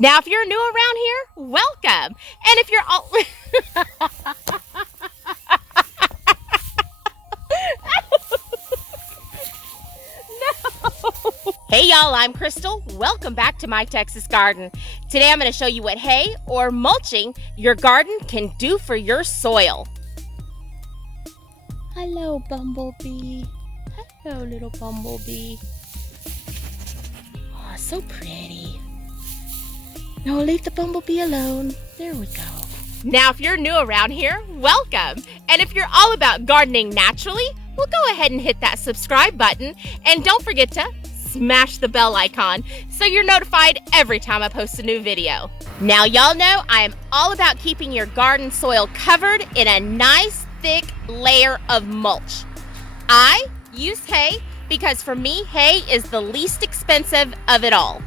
Now, if you're new around here, welcome. And if you're all... Hey y'all, I'm Krystal. Welcome back to my Texas garden. Today I'm going to show you what hay or mulching your garden can do for your soil. Hello, bumblebee. Hello, little bumblebee. Oh, so pretty. No, leave the bumblebee alone. There we go. Now, if you're new around here, welcome. And if you're all about gardening naturally, well, go ahead and hit that subscribe button. And don't forget to smash the bell icon so you're notified every time I post a new video. Now, y'all know I am all about keeping your garden soil covered in a nice, thick layer of mulch. I use hay because for me, hay is the least expensive of it all.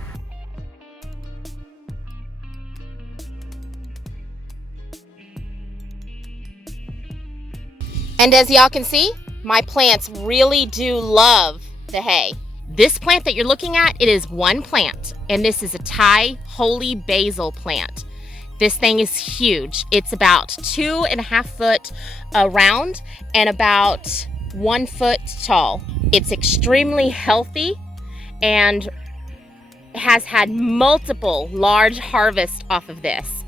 And as y'all can see, my plants really do love the hay. This plant that you're looking at, it is one plant, and this is a Thai holy basil plant. This thing is huge. It's about 2.5 foot around and about 1 foot tall. It's extremely healthy and has had multiple large harvests off of this.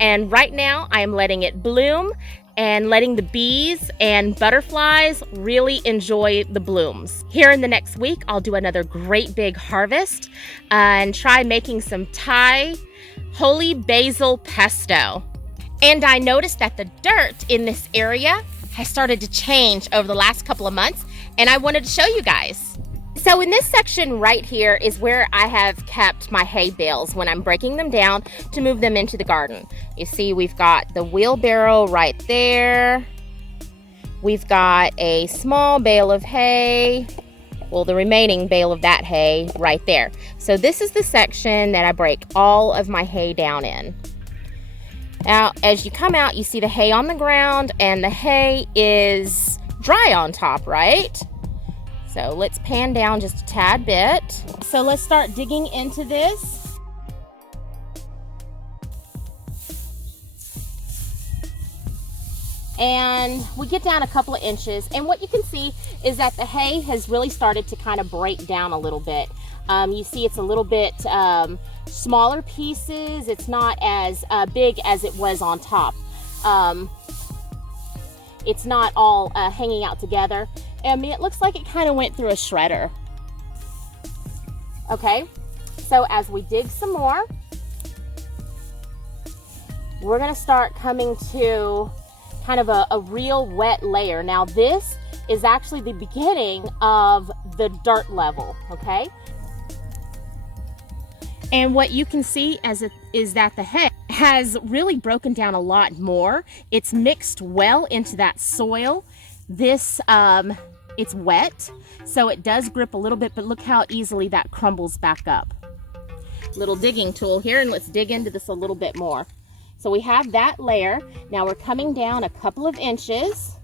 And right now I am letting it bloom and letting the bees and butterflies really enjoy the blooms. Here in the next week, I'll do another great big harvest and try making some Thai holy basil pesto. And I noticed that the dirt in this area has started to change over the last couple of months, and I wanted to show you guys. So in this section right here is where I have kept my hay bales when I'm breaking them down to move them into the garden. You see, we've got the wheelbarrow right there. We've got a small bale of hay. Well, the remaining bale of that hay right there. So this is the section that I break all of my hay down in. Now, as you come out, you see the hay on the ground, and the hay is dry on top, right? So let's pan down just a tad bit. So let's start digging into this. And we get down a couple of inches, and what you can see is that the hay has really started to kind of break down a little bit. You see it's a little bit smaller pieces. It's not as big as it was on top. It's not all hanging out together. I mean, it looks like it kind of went through a shredder. Okay, so as we dig some more, we're gonna start coming to kind of a real wet layer. Now this is actually the beginning of the dirt level, okay? And what you can see is that the hay has really broken down a lot more. It's mixed well into that soil. This, it's wet, so it does grip a little bit, but look how easily that crumbles back up. Little digging tool here, and let's dig into this a little bit more. So we have that layer. Now we're coming down a couple of inches,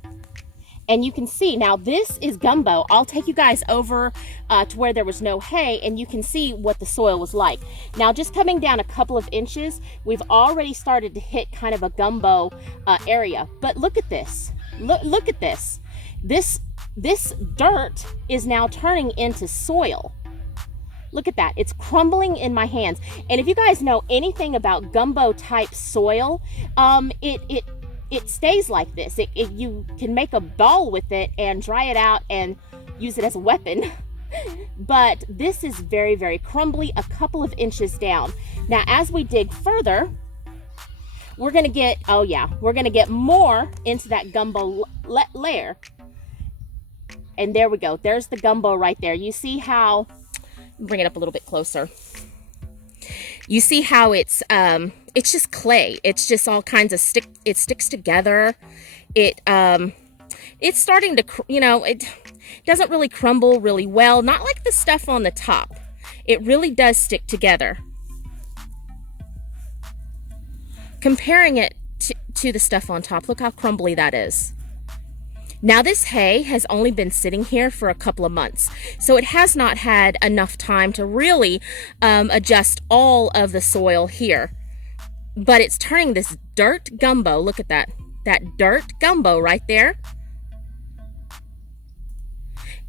and you can see, now this is gumbo. I'll take you guys over to where there was no hay, and you can see what the soil was like. Now just coming down a couple of inches, we've already started to hit kind of a gumbo area. But look at this. Look at this. This dirt is now turning into soil. Look at that. It's crumbling in my hands. And if you guys know anything about gumbo type soil, it stays like this. You can make a ball with it and dry it out and use it as a weapon. But this is very, very crumbly, a couple of inches down. Now, as we dig further, we're gonna get, we're gonna get more into that gumbo layer. And there we go. There's the gumbo right there. You see how, bring it up a little bit closer. You see how it's just clay. It's just all kinds of it sticks together. It's starting to, it doesn't really crumble really well. Not like the stuff on the top. It really does stick together. Comparing it to the stuff on top, look how crumbly that is. Now this hay has only been sitting here for a couple of months, so it has not had enough time to really adjust all of the soil here. But it's turning this dirt gumbo, look at that dirt gumbo right there.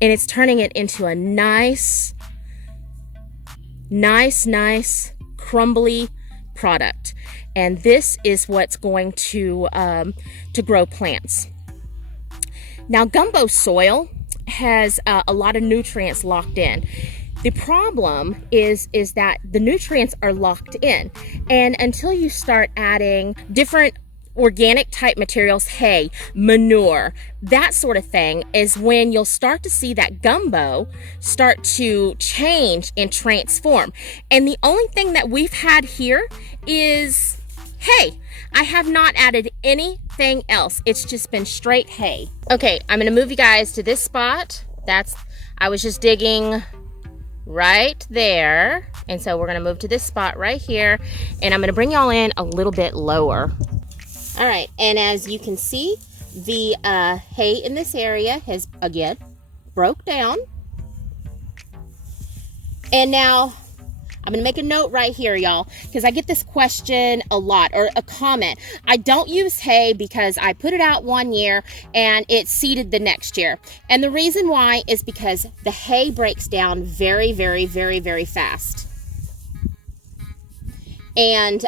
And it's turning it into a nice crumbly product. And this is what's going to grow plants. Now, gumbo soil has a lot of nutrients locked in. The problem is that the nutrients are locked in, and until you start adding different organic type materials, hay, manure, that sort of thing, is when you'll start to see that gumbo start to change and transform. And the only thing that we've had here is hay. I have not added anything else. It's just been straight hay. Okay, I'm gonna move you guys to this spot. I was just digging right there. And so we're gonna move to this spot right here, and I'm gonna bring y'all in a little bit lower. All right, and as you can see, the hay in this area has, again, broke down. And now, I'm going to make a note right here, y'all, because I get this question a lot, or a comment. I don't use hay because I put it out one year and it seeded the next year. And the reason why is because the hay breaks down very, very, very, very fast. And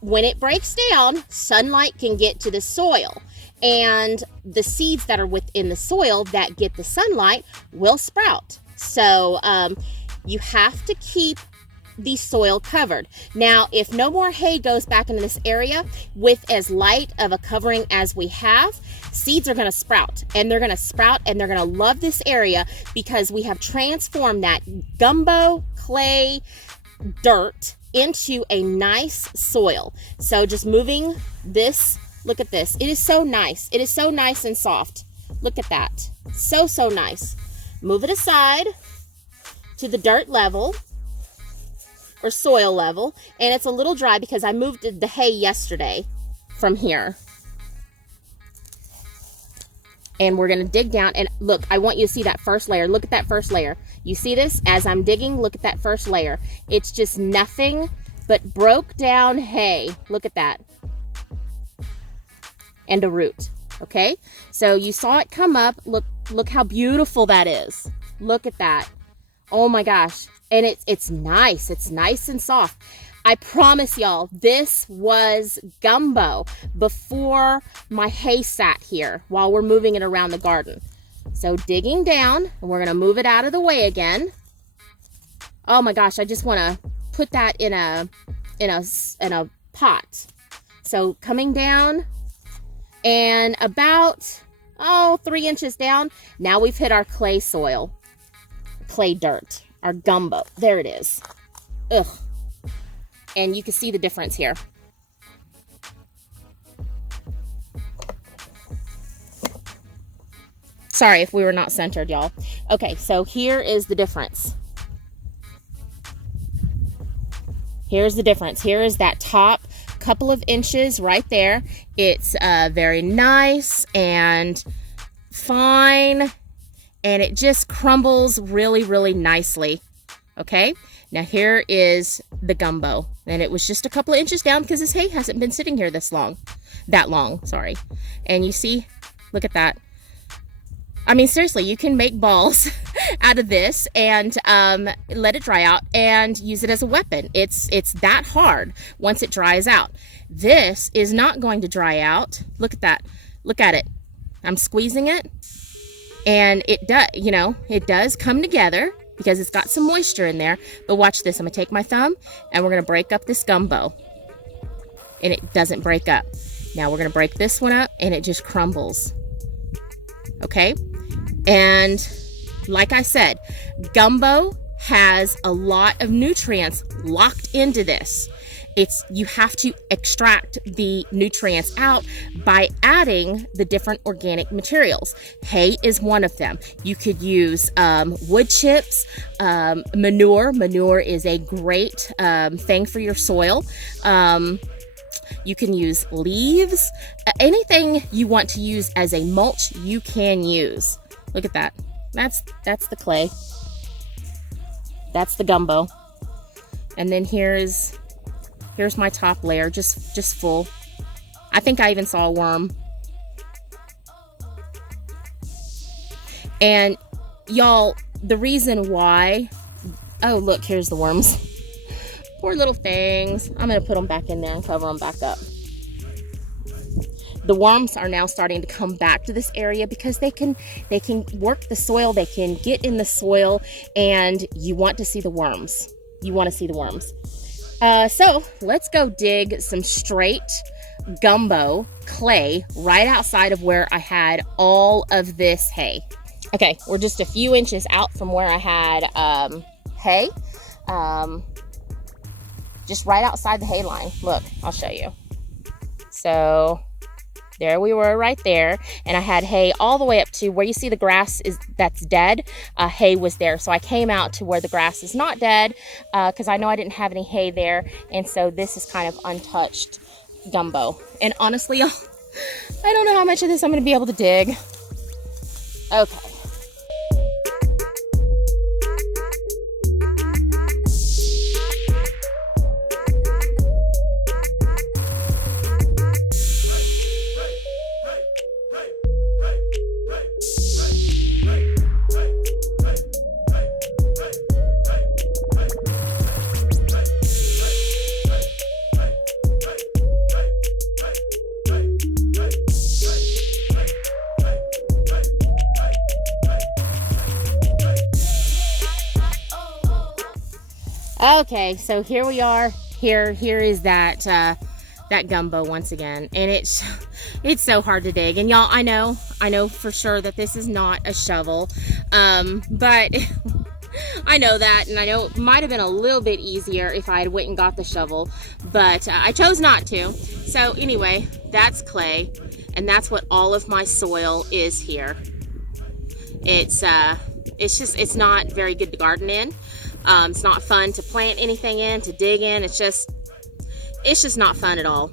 when it breaks down, sunlight can get to the soil. And the seeds that are within the soil that get the sunlight will sprout. So you have to keep the soil covered. Now, if no more hay goes back into this area with as light of a covering as we have, seeds are going to sprout, and they're going to sprout, and they're going to love this area because we have transformed that gumbo, clay, dirt into a nice soil. So just moving this, look at this. It is so nice. It is so nice and soft. Look at that. So, so nice. Move it aside to the dirt level or soil level, and it's a little dry because I moved the hay yesterday from here. And we're gonna dig down, and look, I want you to see that first layer. Look at that first layer. You see this? As I'm digging, look at that first layer. It's just nothing but broke down hay. Look at that. And a root, okay? So you saw it come up. Look how beautiful that is. Look at that. Oh my gosh. And it's nice. It's nice and soft. I promise y'all, this was gumbo before my hay sat here while we're moving it around the garden. So digging down, and we're gonna move it out of the way again. Oh my gosh, I just wanna put that in a pot. So coming down, and about 3 inches down, now we've hit our clay soil, clay dirt, our gumbo. There it is. Ugh. And you can see the difference here. Sorry if we were not centered, y'all. Okay, so here is the difference. Here's the difference. Here is that top couple of inches right there. It's very nice and fine, and it just crumbles really, really nicely. Okay, now here is the gumbo, and it was just a couple of inches down because this hay hasn't been sitting here that long, sorry. And you see, look at that. I mean, seriously, you can make balls out of this and let it dry out and use it as a weapon. It's that hard once it dries out. This is not going to dry out. Look at that. Look at it. I'm squeezing it, and it does, it does come together because it's got some moisture in there. But watch this. I'm gonna take my thumb and we're gonna break up this gumbo, and it doesn't break up. Now we're gonna break this one up, and it just crumbles. Okay, and like I said, gumbo has a lot of nutrients locked into this. You have to extract the nutrients out by adding the different organic materials. Hay is one of them. You could use wood chips, manure. Manure is a great thing for your soil. You can use leaves. Anything you want to use as a mulch, you can use. Look at that. That's the clay. That's the gumbo. And then here's my top layer, just full. I think I even saw a worm. And y'all, the reason why, oh look, here's the worms. Poor little things. I'm gonna put them back in there and cover them back up. The worms are now starting to come back to this area because they can work the soil, they can get in the soil, and you want to see the worms. You want to see the worms. So let's go dig some straight gumbo clay right outside of where I had all of this hay. Okay, we're just a few inches out from where I had hay. Just right outside the hay line. Look, I'll show you. So there we were right there, and I had hay all the way up to where you see the grass that's dead. Hay was there, so I came out to where the grass is not dead because I know I didn't have any hay there, and so this is kind of untouched gumbo. And honestly, I don't know how much of this I'm going to be able to dig. Okay. Okay, so here we are. Here is that gumbo once again, and it's so hard to dig. And y'all, I know for sure that this is not a shovel, but I know that, and I know it might have been a little bit easier if I had went and got the shovel, but I chose not to. So anyway, that's clay, and that's what all of my soil is here. It's not very good to garden in. It's not fun to plant anything in, to dig in. It's just not fun at all.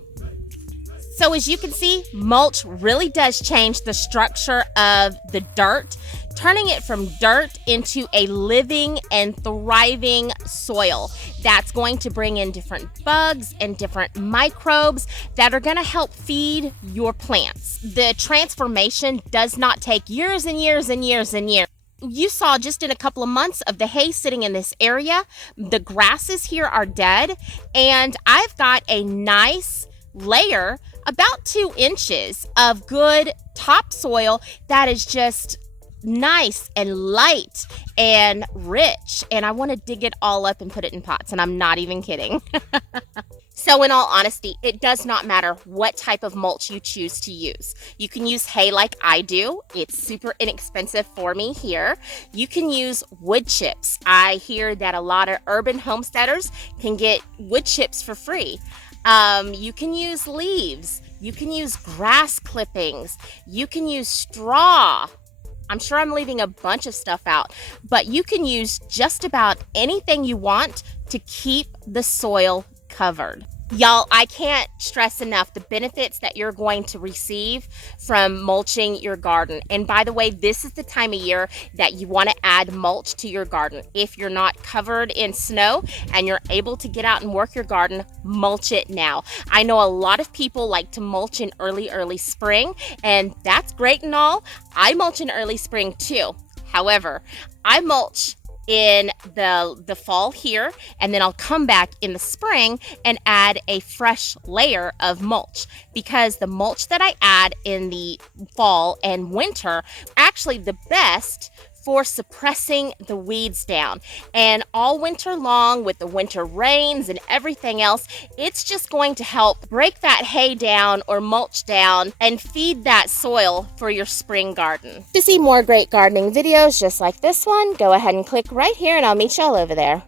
So as you can see, mulch really does change the structure of the dirt, turning it from dirt into a living and thriving soil that's going to bring in different bugs and different microbes that are going to help feed your plants. The transformation does not take years and years and years and years. You saw just in a couple of months of the hay sitting in this area, the grasses here are dead, and I've got a nice layer, about 2 inches of good topsoil that is just nice and light and rich, and I want to dig it all up and put it in pots, and I'm not even kidding. So in all honesty, it does not matter what type of mulch you choose to use. You can use hay like I do. It's super inexpensive for me here. You can use wood chips. I hear that a lot of urban homesteaders can get wood chips for free. You can use leaves. You can use grass clippings. You can use straw. I'm sure I'm leaving a bunch of stuff out, but you can use just about anything you want to keep the soil covered. Y'all, I can't stress enough the benefits that you're going to receive from mulching your garden. And by the way, this is the time of year that you want to add mulch to your garden. If you're not covered in snow and you're able to get out and work your garden, mulch it now. I know a lot of people like to mulch in early spring, and that's great and all. I mulch in early spring too. However, I mulch in the fall here, and then I'll come back in the spring and add a fresh layer of mulch, because the mulch that I add in the fall and winter actually the best for suppressing the weeds down. And all winter long, with the winter rains and everything else, it's just going to help break that hay down or mulch down and feed that soil for your spring garden. To see more great gardening videos just like this one, go ahead and click right here and I'll meet y'all over there.